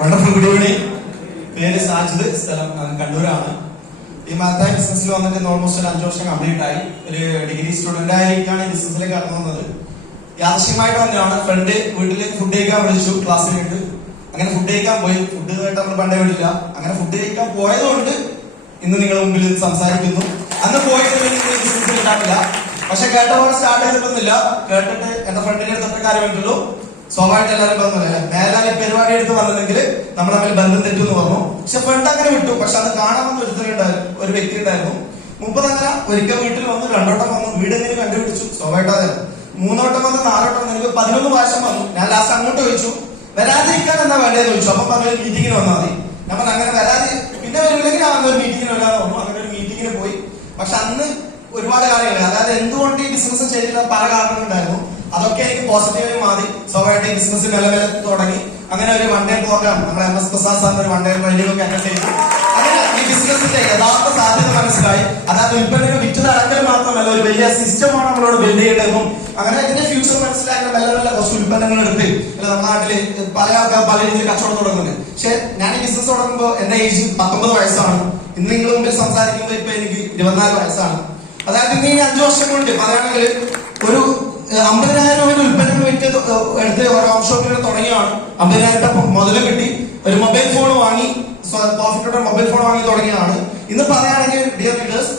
Wonderful good evening. പേര് സാജിദ്, സ്ഥലം കണ്ണൂരാണ്. ഈ മാത്തായി ബിസിനസ്സിൽ വന്നിട്ട് ഓൾമോസ്റ്റ് ഒരു 5 വർഷം കംപ്ലീറ്റ് ആയി. ഒരു ഡിഗ്രി സ്റ്റുഡന്റ് ആയിരിക്കാണ് ഈ ബിസിനസ്സിലേക്ക് കടന്നു വന്നത്. യാദൃശ്യമായിട്ട് വന്നതാണ്. ഫ്രണ്ട് വീട്ടിൽ ഫുഡ് കഴിക്കാൻ വിളിച്ചു, ക്ലാസ്സിലിട്ട്. അങ്ങനെ ഫുഡ് കഴിക്കാൻ പോയി. ഫുഡ് കേട്ട് നമ്മൾ പണ്ടേ വിടില്ല. അങ്ങനെ ഫുഡ് കഴിക്കാൻ പോയതുകൊണ്ട് ഇന്ന് നിങ്ങളുടെ മുമ്പിൽ സംസാരിക്കുന്നു. അന്ന് പോയിട്ട് ബിസിനസ്സിൽ ഉണ്ടാവില്ല. പക്ഷെ കേട്ടപാട് സ്റ്റാർട്ട് ചെയ്തിട്ടൊന്നുമില്ല. കേട്ടിട്ട് എന്റെ ഫ്രണ്ടിന്റെ അടുത്തൊക്കെ കാര്യം പറ്റുള്ളൂ. സ്വാഭാവികമായിട്ട് എല്ലാവരും പറഞ്ഞില്ല, മേലാൽ ഈ പരിപാടി എടുത്ത് വന്നില്ലെങ്കിൽ നമ്മൾ തമ്മിൽ ബന്ധം തെറ്റെന്ന് പറഞ്ഞു. പക്ഷെ ഫ്രണ്ട് അങ്ങനെ വിട്ടു. പക്ഷെ അത് കാണാൻ വന്ന ഒരു വ്യക്തി ഉണ്ടായിരുന്നു. മുമ്പ് അങ്ങനെ ഒരിക്കൽ വീട്ടിൽ വന്നു, 2 വട്ടം വന്നു. വീട് എങ്ങനെ കണ്ടുപിടിച്ചു? സ്വാഭാവികമായിട്ട് അതെ. 3 വട്ടം വന്നു, 4 വട്ടം വന്നു. എനിക്ക് 11 പ്രാവശ്യം വന്നു. ഞാൻ ലാസ്റ്റ് അങ്ങോട്ട് ചോദിച്ചു, വരാതിരിക്കാൻ എന്താ വേണ്ടതെന്ന് ചോദിച്ചു. അപ്പൊ പറഞ്ഞു മീറ്റിങ്ങിന് വന്നാൽ മതി. നമ്മൾ അങ്ങനെ വരാതെ പിന്നെ വരില്ലെങ്കിൽ ആ ഒരു മീറ്റിങ്ങിന് വരാതെ പറഞ്ഞു. അങ്ങനെ ഒരു മീറ്റിങ്ങിന് പോയി. പക്ഷെ അന്ന് ഒരുപാട് കാര്യങ്ങൾ, അതായത് എന്തുകൊണ്ട് ഈ ബിസിനസ് ചെയ്തില്ല പല കാരണങ്ങളുണ്ടായിരുന്നു. അതൊക്കെ എനിക്ക് പോസിറ്റീവായി മാറി. സ്വാഭാവികമായിട്ട് ബിസിനസ് മെല്ലെ തുടങ്ങി. അങ്ങനെ ഒരു 1 ഡേ പ്രോഗ്രാം നമ്മുടെ MS പ്രസാദ് സാറിന്റെ ഒരു 1 ഡേ ട്രെയിനിങ് ഒക്കെ അറ്റൻഡ് ചെയ്തു. അങ്ങനെ ഈ ബിസിനസിന്റെ യഥാർത്ഥ സാധ്യത മനസ്സിലായി. അതായത് ഉൽപ്പന്നങ്ങൾ വിറ്റ് നടക്കൽ മാത്രമല്ല, ഒരു വലിയ സിസ്റ്റമാണ് നമ്മളോട് ബിൽഡ് ചെയ്യേണ്ടതെന്നും അങ്ങനെ ഇതിന്റെ ഫ്യൂച്ചർ മനസ്സിലാക്കി മെല്ലെ കുറച്ച് ഉൽപ്പന്നങ്ങൾ എടുത്ത് നമ്മുടെ നാട്ടില് പല ആൾക്കാർ പല രീതിയിൽ കച്ചവടം തുടങ്ങുന്നുണ്ട്. പക്ഷെ ഞാൻ ഈ ബിസിനസ് തുടങ്ങുമ്പോൾ എന്റെ ഏജ് 19 വയസ്സാണ്. ഇന്ന് നിങ്ങൾ മുമ്പിൽ സംസാരിക്കുമ്പോൾ ഇപ്പൊ എനിക്ക് 24 വയസ്സാണ്. അതായത് ഇന്ന് ഈ 5 വർഷം കൊണ്ട് പറയുകയാണെങ്കിൽ ഒരു 50,000 രൂപ ഉൽപ്പന്നങ്ങൾ വിറ്റ് എടുത്ത് ഒരു ഹോം ഷോപ്പിൽ തുടങ്ങിയാണ്. 50,000 മുതല് കിട്ടി. ഒരു മൊബൈൽ ഫോൺ വാങ്ങി, പ്രോഫിറ്റോടെ മൊബൈൽ ഫോൺ വാങ്ങി തുടങ്ങിയതാണ്. ഇന്ന് പറയുകയാണെങ്കിൽ ഡിയർ ലീഡേഴ്സ്,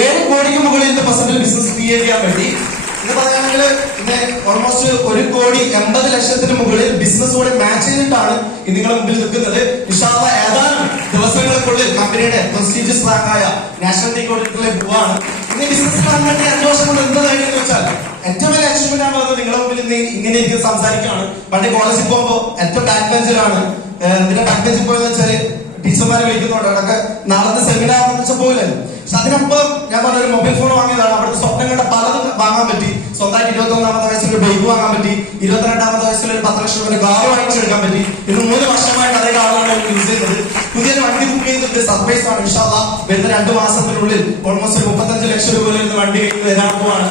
7 കോടിക്ക് മുകളിൽ ഇന്ന് പെർസെന്റിൽ ബിസിനസ് ക്രിയേറ്റ് ചെയ്യാൻ പറ്റി. ഇന്ന് പറയുകയാണെങ്കിൽ ഇന്ന് ഓൾമോസ്റ്റ് 1,80,00,000 മുകളിൽ ബിസിനസ് കൂടെ മാച്ച് ചെയ്തിട്ടാണ് നിങ്ങളുടെ മുമ്പിൽ നിൽക്കുന്നത്. ഇൻഷാല്ലാഹ് ഏതാനും ദിവസങ്ങൾക്കുള്ളിൽ കമ്പനിയുടെ പ്രസ്റ്റീജിയസ് റാങ്കായ നാഷണൽ ടീ കോഡിലേക്ക് പോവാണ്. ഇന്ന് ബിസിനസ് 5 വർഷം കൊണ്ട് എന്ത് കഴിഞ്ഞെന്ന് വെച്ചാൽ ഏറ്റവും വലിയ അച്ചീവ്മെന്റ് ആണ് വന്നത്. നിങ്ങളുടെ മുമ്പിൽ ഇന്ന് ഇങ്ങനെ എനിക്ക് സംസാരിക്കുകയാണ്. പണ്ട് കോളേജിൽ പോകുമ്പോൾ ഏറ്റവും ബാക്ക് ബെഞ്ചിലാണ്. പിന്നെ ബാക്ക് ബെഞ്ചിൽ പോയെന്ന് വെച്ചാൽ ടീച്ചർമാരെ വിളിക്കുന്നുണ്ട്. അതൊക്കെ നാളത്തെ സെമിനാർ വെച്ചാൽ പോയില്ലല്ലോ. പക്ഷെ അതിനൊപ്പം ഞാൻ പറഞ്ഞ ഒരു മൊബൈൽ ഫോൺ വാങ്ങിയതാണ്. അവിടുത്തെ സ്വപ്നങ്ങളുടെ പലതും വാങ്ങാൻ പറ്റി. സ്വന്തമായിട്ട് 21-ാമത്തെ വയസ്സിൽ ഒരു ബൈക്ക് വാങ്ങാൻ പറ്റി. 22-ാമത്തെ വയസ്സിൽ ഒരു 10 ലക്ഷം രൂപ കാർ വാങ്ങിച്ചെടുക്കാൻ പറ്റി. ഇന്ന് 3 വർഷമായിട്ട് അതേ കാറാണ് യൂസ് ചെയ്യുന്നത്. പുതിയൊരു വണ്ടി ബുക്ക് ചെയ്തിട്ട് സർപ്രൈസ് ആണ്. ഇൻഷാല്ലാഹ് വരുന്ന 2 മാസത്തിനുള്ളിൽ ഓൾമോസ്റ്റ് 35 ലക്ഷം രൂപ വണ്ടി വരാൻ പോവാണ്.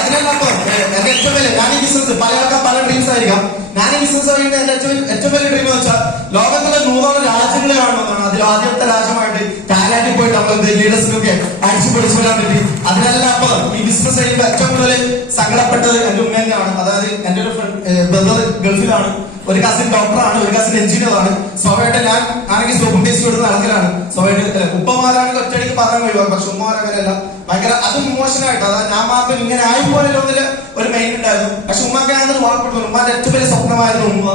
അതിനൊപ്പം എന്റെ ഏറ്റവും വലിയ, ഞാൻ ഈ ബിസിനസ് പല ആൾക്കാർ പല ഡ്രീംസ് ആയിരിക്കാം. ഞാൻ ഈ ബിസിനസ് പറയുന്നത് എന്റെ ഏറ്റവും വലിയ ഡ്രീം എന്ന് വെച്ചാൽ ലോകത്തിലെ 100 രാജ്യങ്ങളെ കാണുന്നതാണ്. അതിൽ ആദ്യത്തെ രാജ്യമായിട്ട് തായ്ലാൻഡിൽ പോയിട്ട് നമ്മൾ ലീഡേഴ്സിനൊക്കെ അടിച്ചു പൊളിച്ചു വരാൻ പറ്റി. അതിനെല്ലാം അപ്പുറം ഈ ബിസിനസ് ചെയ്യുമ്പോൾ ഏറ്റവും കൂടുതൽ സങ്കടപ്പെട്ടത് എന്റെ ഉമ്മ തന്നെയാണ്. അതായത് എന്റെ ഒരു ബ്രദർ ഗൾഫിലാണ്, ഒരു കസിൻ ഡോക്ടറാണ്, ഒരു കസിൻ എഞ്ചിനീയർ ആണ്. സ്വാഭാവികമായിട്ട് ഞാൻ ആണെങ്കിൽ സോപ്പും പേസ്റ്റ് കൊടുത്ത് നടക്കലാണ്. സ്വാഭാവികമായിട്ട് ഉപ്പമാരാണെങ്കിൽ ഒറ്റയടിക്ക് പറയാൻ കഴിയുമോ, പക്ഷെ ഉമ്മമാരങ്ങനെയല്ല. ഭയങ്കര അതും ഇമോഷനായിട്ട്, അതായത് ഞാൻ മാത്രം ഇങ്ങനെ ആയിപ്പോയല്ലോ എന്നതിൽ ഒരു മെയിൻ ഉണ്ടായിരുന്നു. പക്ഷെ ഉമ്മക്ക് ഞാനത് വാർപ്പെടുന്നു. ഉമ്മാന്റെ ഏറ്റവും വലിയ സ്വപ്നമായിരുന്നു ഉമ്മ.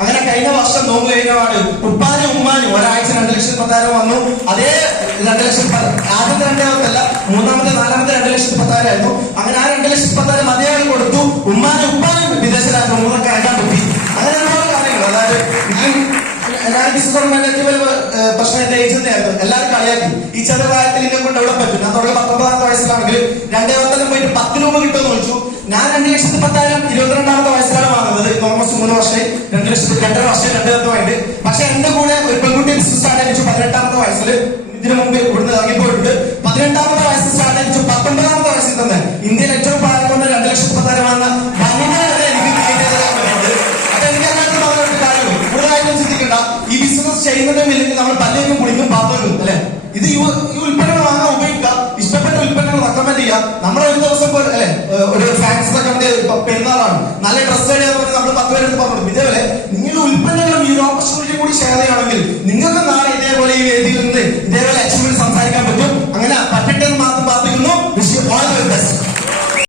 അങ്ങനെ കഴിഞ്ഞ വർഷം നോമ്പ് കഴിഞ്ഞപാട് ഉപ്പാനും ഉമ്മാനും ഒരാഴ്ച 2,10,000 വന്നു. അതേ 2,00,000 ആദ്യത്തെ 2,000 മൂന്നാമത്തെ 4-ാമത്തെ 2,10,000 ആയിരുന്നു. അങ്ങനെ ആ 2,10,000 മതിയായി കൊടുത്തു. ഉമ്മാനും ഉപ്പാനും വിദേശ രാജ്യം മൂന്നൊക്കെ അയക്കാൻ പറ്റി. അങ്ങനെ ഒരുപാട് കാര്യങ്ങൾ. അതായത് ഞാൻ ബിസിനസ് തുടങ്ങുമ്പോൾ ഏറ്റവും വലിയ പ്രശ്നം എന്റെ ഏജ് തന്നെയായിരുന്നു. എല്ലാവരും കളിയാക്കി, ഈ ചെറിയ പ്രായത്തിൽ ഇന്നെ കൊണ്ട് എവിടെ പറ്റും. ഞാൻ തുടങ്ങി 19-ാമത്തെ വയസ്സിലാണെങ്കിൽ 2 വർഷം പോയിട്ട് 10 രൂപ കിട്ടുമെന്ന് ചോദിച്ചു. ഞാൻ 2,10,000 22-ാമത്തെ വയസ്സിലാണ് വാങ്ങുന്നത്. ഓൾമോസ്റ്റ് 3 വർഷം 2 വർഷം 2 വർഷമായിട്ട്. പക്ഷെ എന്റെ കൂടെ ഒരു പെൺകുട്ടി ബിസിനസ് സ്റ്റാർട്ട് ആയിരിച്ചു 18-ാമത്തെ വയസ്സിൽ. ഇതിനു മുമ്പ് ഇവിടുന്ന് ഇറങ്ങിപ്പോയിട്ടുണ്ട്. 18-ാമത്തെ വയസ്സിൽ സ്റ്റാർട്ട് ആയിരിച്ചു. 19-ാമത്തെ വയസ്സിൽ തന്നെ ഇന്ത്യയിൽ ഏറ്റവും പ്രായം കൊണ്ട് 2,10,000 വന്ന വനിതയാണ് എനിക്ക് ക്രിയേറ്റ് ചെയ്ത് തരാൻ പറ്റുന്നത്. അപ്പൊ എനിക്ക് അതിനകത്ത് പറഞ്ഞൊരു കാര്യം കൂടുതലായിട്ടും ചിന്തിക്കണ്ട. ഈ ബിസിനസ് ചെയ്യുന്നതും ഇല്ലെങ്കിൽ നമ്മൾ പല്ലേക്കും കുടിക്കും പാപ്പലും അല്ലെ. ഇത് ഈ ഉൽപ്പന്നങ്ങൾ വാങ്ങാൻ ഉപയോഗിക്കുക. ഇഷ്ടപ്പെട്ട ഉൽപ്പന്നങ്ങൾ റെക്കമെൻഡ് ചെയ്യുക. നമ്മളെ ഒരു ദിവസം പോലെ അല്ലെ ഒരു ഫാൻസ് റെക്കമെൻഡ് പെരുന്നാളാണ്, നല്ല ഡ്രസ് നമ്മൾ 10 പേരെടുത്ത് പറഞ്ഞു. ഇതേപോലെ നിങ്ങളുടെ ഉൽപ്പന്നങ്ങളും ഈ ഒരു ഓപ്പർച്യൂണിറ്റി കൂടി ഷെയർ ചെയ്യുകയാണെങ്കിൽ നിങ്ങൾക്ക്